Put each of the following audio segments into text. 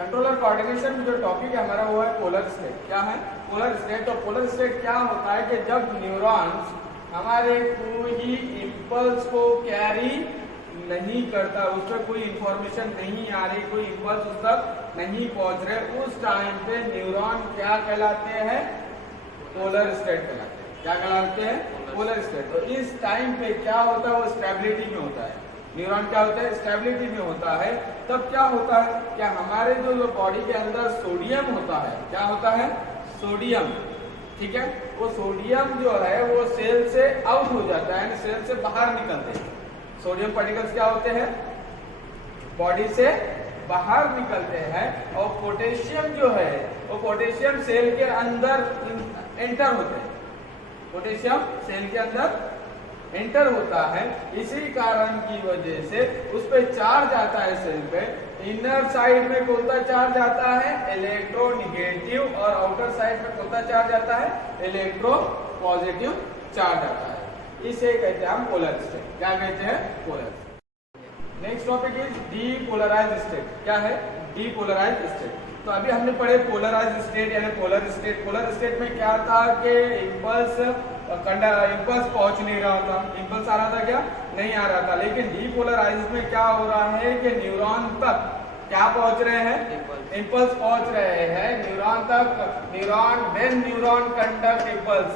Controller coordination में जो topic है हमारा वो है पोलर स्टेट। क्या है पोलर स्टेट? तो पोलर स्टेट क्या होता है कि जब न्यूरॉन्स हमारे कोई इम्पल्स को कैरी नहीं करता, उस पर कोई इंफॉर्मेशन नहीं आ रही, कोई इम्पल्स उस तक नहीं पहुंच रहे, उस टाइम पे न्यूरॉन क्या कहलाते हैं? पोलर स्टेट कहलाते हैं। क्या कहलाते हैं? Polar state. तो इस टाइम पे क्या होता है? वो स्टेबिलिटी में होता है। न्यूरॉन क्या होता है? स्टेबिलिटी में होता है। तब क्या होता है? क्या हमारे जो बॉडी के अंदर सोडियम होता है, क्या होता है? सोडियम, ठीक है, वो सोडियम जो है वो सेल से आउट हो जाता है, सेल से बाहर निकलते हैं। सोडियम पार्टिकल्स क्या होते हैं? बॉडी से बाहर निकलते हैं। और पोटेशियम जो है वो पोटेशियम सेल के अंदर एंटर होते हैं। पोटेशियम सेल के अंदर एंटर होता है। इसी कारण की वजह से उस पे चार्ज आता है सेल पे। इनर साइड में कौन सा चार्ज आता है? इलेक्ट्रोनिगेटिव। और आउटर साइड में कौन सा चार्ज आता है? इलेक्ट्रो पॉजिटिव चार्ज आता है। इसे कहते हैं हम पोलर स्टेट। क्या कहते हैं? Polar state. Next topic is depolarised state. क्या है? Depolarised state. तो अभी हमने पढ़े पोलराइज्ड स्टेट यानी पोलर स्टेट। पोलर स्टेट में क्या था कि इम्पल्स पहुंच नहीं रहा था, इम्पल्स आ रहा था क्या? नहीं आ रहा था। लेकिन डीपोलराइज्ड में क्या हो रहा है कि न्यूरॉन तक क्या पहुंच रहे हैं? इम्पल्स पहुंच रहे हैं न्यूरॉन तक। Neuron conduct impulse,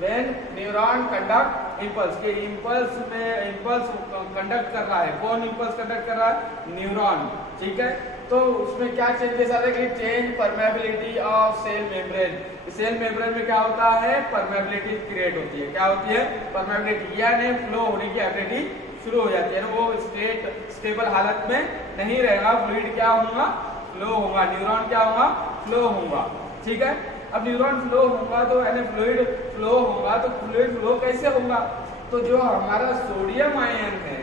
when neuron conduct impulse, के इम्पल्स में इम्पल्स कंडक्ट कर रहा है। कौन इम्पल्स कंडक्ट कर रहा है? न्यूरॉन, ठीक है। तो उसमें क्या चेंजेस आते हैं? Change permeability of cell membrane. Cell membrane में क्या होता है? परमेबिलिटी क्रिएट होती है। क्या होती है? परमेबिलिटी, यानी फ्लो होने की एबिलिटी शुरू हो जाती है। वो स्टेबल हालत में नहीं रहेगा। फ्लूइड क्या होगा? फ्लो होगा। न्यूरॉन क्या होगा? फ्लो होगा, ठीक है। अब न्यूरॉन फ्लो होगा तो यानी फ्लूइड फ्लो होगा। तो फ्लूइड फ्लो कैसे होगा? तो जो हमारा सोडियम आयन है,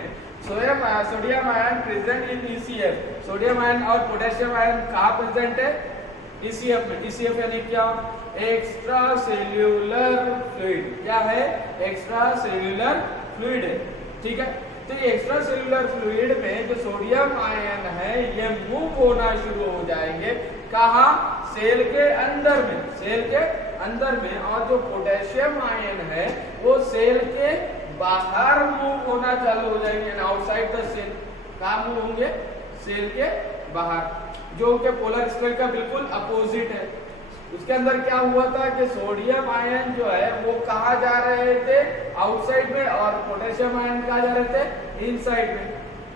sodium ion present in ECF. Sodium ion और पोटेशियम आयन कहाँ प्रेजेंट है? ईसीएफ में। ईसीएफ यानी क्या? Extra cellular fluid. क्या है? एक्स्ट्रा सेल्यूलर फ्लूइड है, ठीक है। तो ये एक्स्ट्रा सेल्यूलर फ्लूइड में जो सोडियम आयन है ये मूव होना शुरू हो जाएंगे। कहाँ? सेल के अंदर में, सेल के अंदर में। और जो पोटेशियम आयन है वो सेल के बाहर मूव होना चालू हो जाएंगे, आउटसाइड द सेल। कहाँ मूव होंगे? सेल के बाहर, जो कि पोलर स्टेट का बिल्कुल अपोजिट है। उसके अंदर क्या हुआ था कि सोडियम आयन जो है वो कहाँ जा रहे थे? आउटसाइड में। और पोटेशियम आयन कहाँ जा रहे थे? इनसाइड में,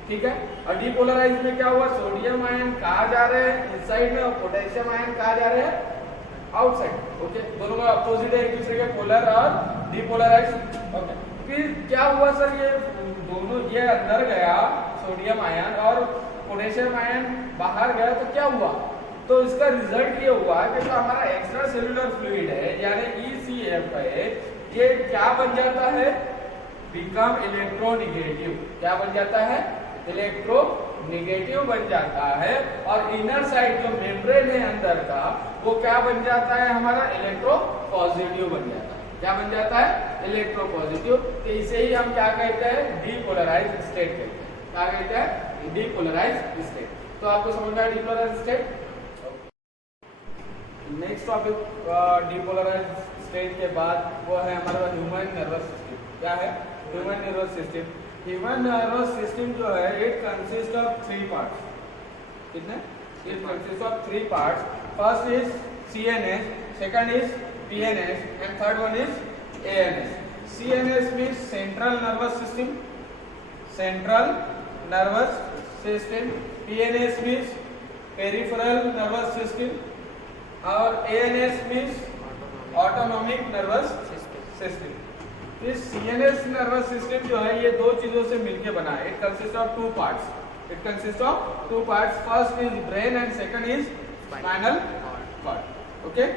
ठीक है। और डीपोलराइज में क्या हुआ? सोडियम आयन कहाँ जा रहे हैं? इनसाइड में। और पोटेशियम आयन कहाँ जा रहे हैं? आउटसाइड। ओके, दोनों का अपोजिट है एक दूसरे के, पोलर और डीपोलराइज। ओके, फिर क्या हुआ सर? ये दोनों, ये अंदर गया सोडियम आयन और पोटेशियम आयन बाहर गया, तो क्या हुआ? तो इसका रिजल्ट ये हुआ कि जो हमारा एक्स्ट्रा सेल्यूलर फ्लूइड है यानी ईसीएफ है, ये क्या बन जाता है? Become electronegative. क्या बन जाता है? इलेक्ट्रोनिगेटिव बन जाता है। और इनर साइड जो मेम्ब्रेन है अंदर का वो क्या बन जाता है? हमारा इलेक्ट्रो पॉजिटिव बन जाता है। क्या बन जाता है? Electro positive. तो इसे ही हम क्या कहते हैं? डीपोलराइज्ड स्टेट कहते हैं। क्या कहते हैं? Depolarised state. तो आपको समझ में आया depolarised state. Next topic depolarised state के बाद वो है हमारा ह्यूमन नर्वस सिस्टम। क्या है? Human nervous system. Human nervous system जो है इट कंसिस्ट ऑफ 3 पार्ट्स। कितने? It consist of 3 parts. First is CNS, second is PNS and third one is ANS. CNS means central nervous system, central nervous system. PNS means peripheral nervous system. और ANS means autonomic nervous system. इस CNS nervous system जो है ये दो चीजों से मिलकर बना है। It consist of 2 parts. It consist of 2 parts. First is brain and second is spinal cord. Okay,